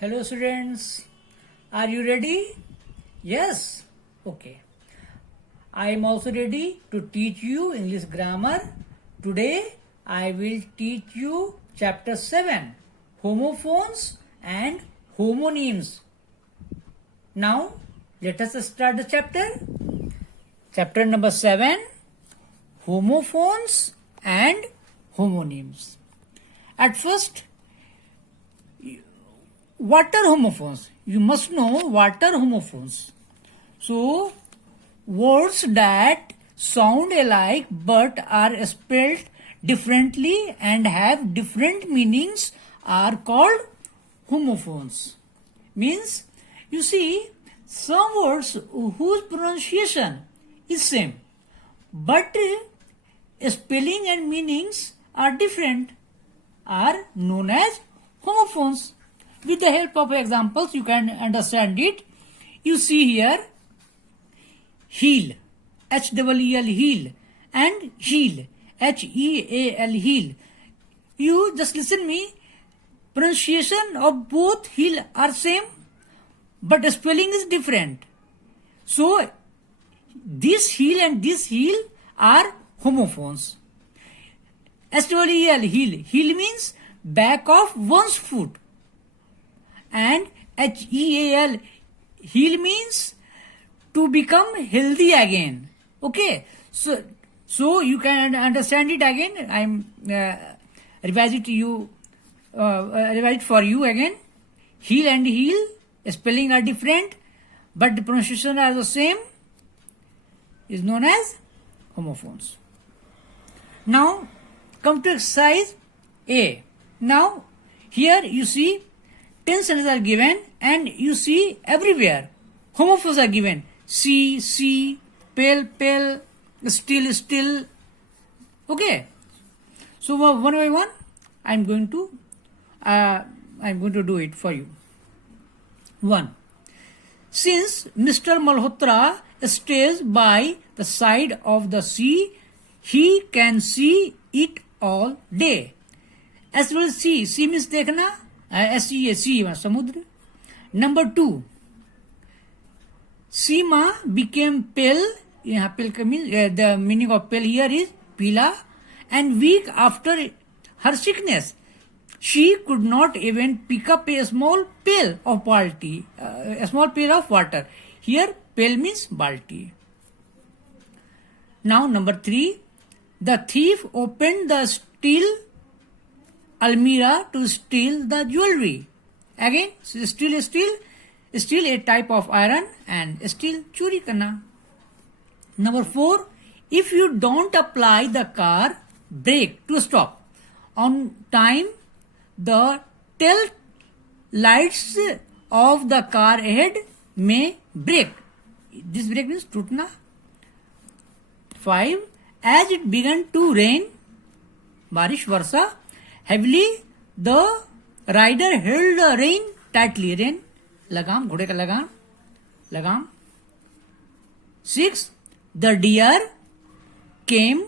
Hello students, are you ready? Yes? Okay. I am also ready to teach you English grammar. Today I will teach you chapter 7, homophones and homonyms. Now let us start the chapter. Chapter number 7, homophones and homonyms. At first, what are homophones? You must know what are homophones. So, words that sound alike but are spelled differently and have different meanings are called homophones. Means, you see, some words whose pronunciation is same but spelling and meanings are different are known as homophones. With the help of examples, you can understand it. You see here, heel, H-E-E-L, heel, and heel, H-E-A-L, heel. You just listen me. Pronunciation of both heel are same, but spelling is different. So, this heel and this heel are homophones. H-E-E-L, heel. Heel means back of one's foot. And H-E-A-L, heal means to become healthy again. Okay, so you can understand it again. I'm revise it to you, revise it for you again. Heal and heal, spelling are different, but the pronunciation are the same. Is known as homophones. Now come to exercise A. Now here you see 10 sentences are given and you see everywhere homophones are given. See, pale, still. Okay. So one by one, I'm going to do it for you. 1. Since Mr. Malhotra stays by the side of the sea, he can see it all day. As well as sea means देखना. sea समुद्र. Number 2, Seema became pale. यहाँ pale means the meaning of pale here is पीला, and weak after her sickness. She could not even pick up a small pail of balti, a small pail of water. Here pail means balti. Now number 3, the thief opened the steel almirah to steal the jewelry. Again, steel a type of iron, and steel churi karna. Number 4, if you don't apply the car brake to stop on time, the tail lights of the car ahead may break. This break means टूटना. 5, as it began to rain, बारिश वर्षा, heavily, the rider held the rein tightly. Rein, लगाम, घोड़े का लगाम. 6, the deer came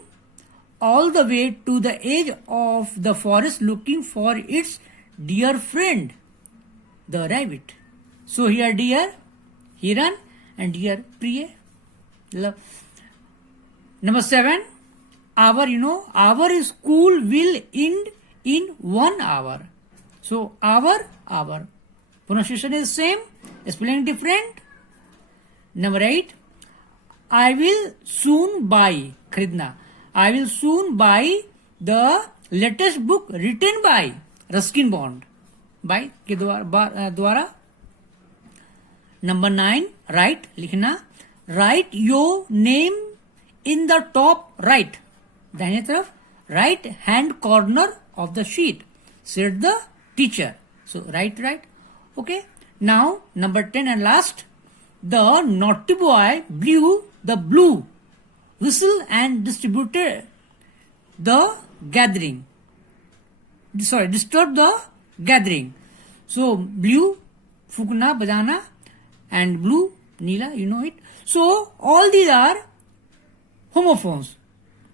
all the way to the edge of the forest looking for its dear friend, the rabbit. So here deer, hiran, and deer, priya. Number 7, our school will end in 1 hour. So hour, pronunciation is same, spelling different. Number 8, I will soon buy, खरीदना. I will soon buy the latest book written by Ruskin Bond. By के द्वारा. Number 9, write, लिखना. Write your name in the top right, दाहिने तरफ, right hand corner of the sheet, said the teacher. So write. Okay. Now number 10 and last, the naughty boy blew the blue whistle and disturbed the gathering. So blew, fukna, bajana, and blue, nila, you know it. So all these are homophones.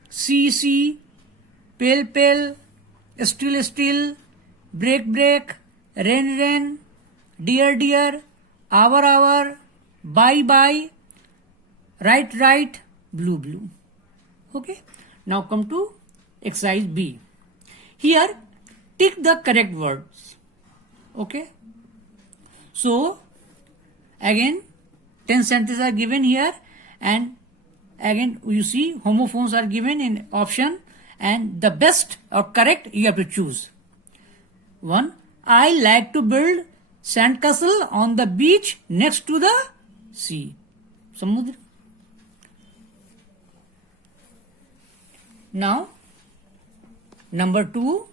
See, pale, still, break, rain, dear, dear, hour, bye, right, blue. Okay. Now come to exercise B. Here, tick the correct words. Okay. So, again, 10 sentences are given here, and again you see homophones are given in option, and the best or correct you have to choose. 1. I like to build sandcastle on the beach next to the sea. Samudra. Now, number 2.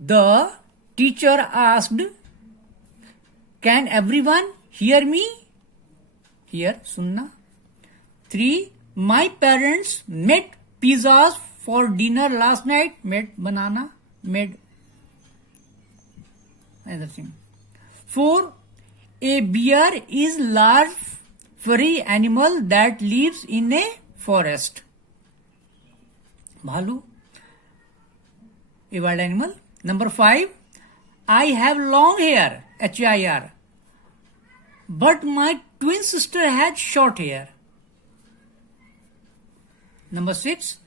The teacher asked, can everyone hear me? Here, sunna. 3. My parents made pizzas for dinner last night. Made banana. Made another thing. 4. A bear is large furry animal that lives in a forest. Bhalu, a wild animal. Number 5. I have long hair. HIR. But my twin sister had short hair. Number 6.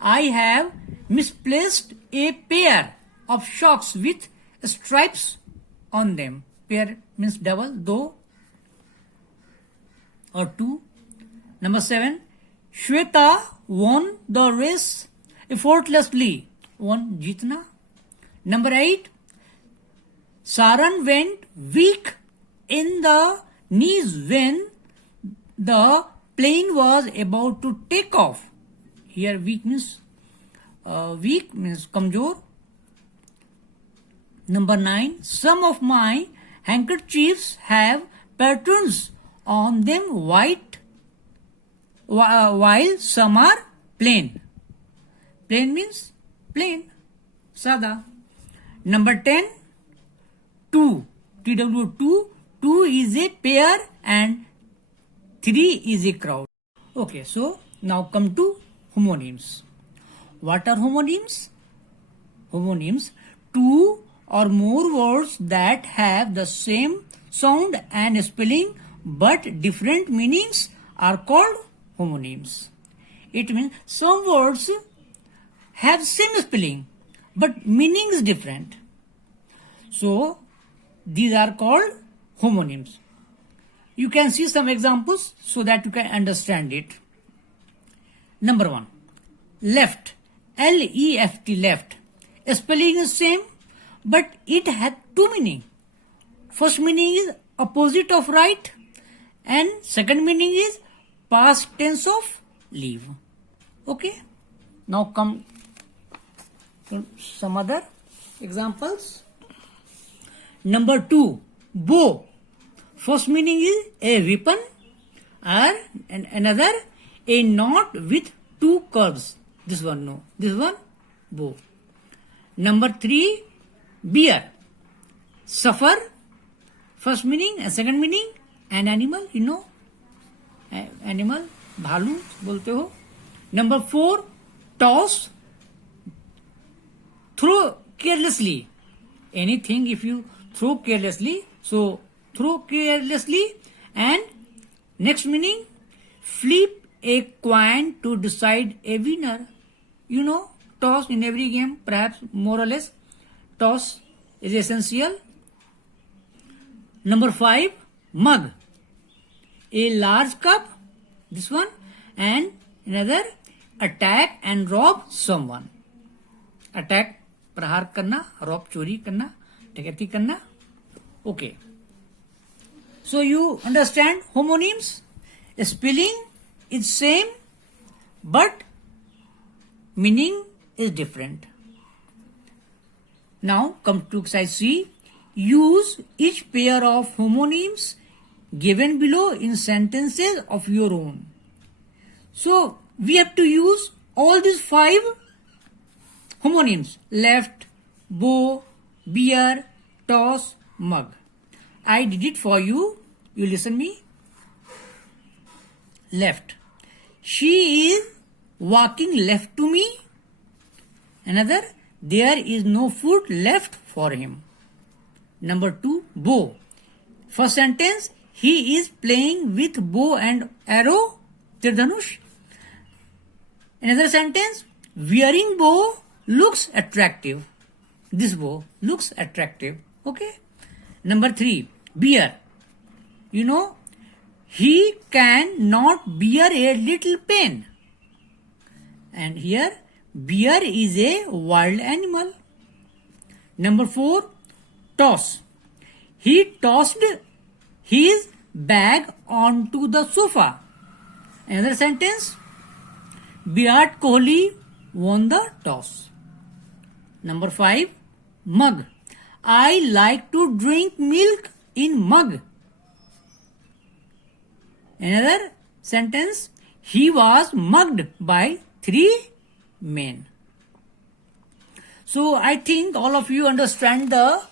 I have misplaced a pair of socks with stripes on them. Pair means double, do or two. Number 7. Shweta won the race effortlessly. Won jeetna. Number 8. Saran went weak in the knees when the plane was about to take off. Here weak means kamjor. Number 9. Some of my handkerchiefs have patterns on them while some are plain. Plain means plain, sada. Number 10. 2. TW2. 2 is a pair and 3 is a crowd. Okay, so now come to homonyms. What are homonyms? Homonyms, 2 or more words that have the same sound and spelling but different meanings are called homonyms. It means some words have same spelling but meaning is different. So these are called homonyms. You can see some examples so that you can understand it. Number 1. Left. Left. Left. Spelling is same, but it has two meaning. First meaning is opposite of right, and second meaning is past tense of leave. Okay. Now come to some other examples. Number 2. Bow. First meaning is a weapon, and another a knot with two curves. This one no. This one bow. Number 3. Bear. Suffer. First meaning and second meaning. An animal, you know. Animal. Bhalu bolte ho. Number 4. Toss. Throw carelessly. Anything if you throw carelessly. So throw carelessly. And next meaning, flip a coin to decide a winner. You know, toss in every game, perhaps more or less. Toss is essential. Number 5, mug. A large cup, this one, and another, attack and rob someone. Attack, prahar karna, rob, chori karna, dakati karna. Okay. So you understand homonyms? Spelling is same, but meaning is different. Now come to exercise C. Use each pair of homonyms given below in sentences of your own. So we have to use all these 5 homonyms: left, bow, beer, toss, mug. I did it for you. You listen me. Left. She is walking left to me. Another, there is no food left for him. Number 2, bow. First sentence, he is playing with bow and arrow, Tirdhanush. Another sentence, wearing bow looks attractive. This bow looks attractive. Okay. Number 3, bear. You know, he can not bear a little pain. And here, bear is a wild animal. Number 4, toss. He tossed his bag onto the sofa. Another sentence, Virat Kohli won the toss. Number 5, mug. I like to drink milk in mug. Another sentence, he was mugged by 3 men. So I think all of you understand the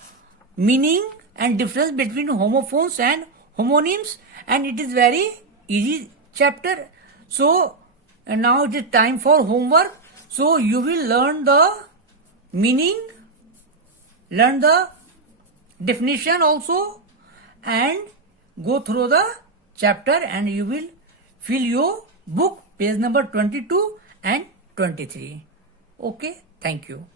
meaning and difference between homophones and homonyms, and it is very easy chapter. So now it is time for homework. So you will learn the meaning, learn the definition also, and go through the chapter, and you will fill your book page number 22 and 23. Okay, thank you.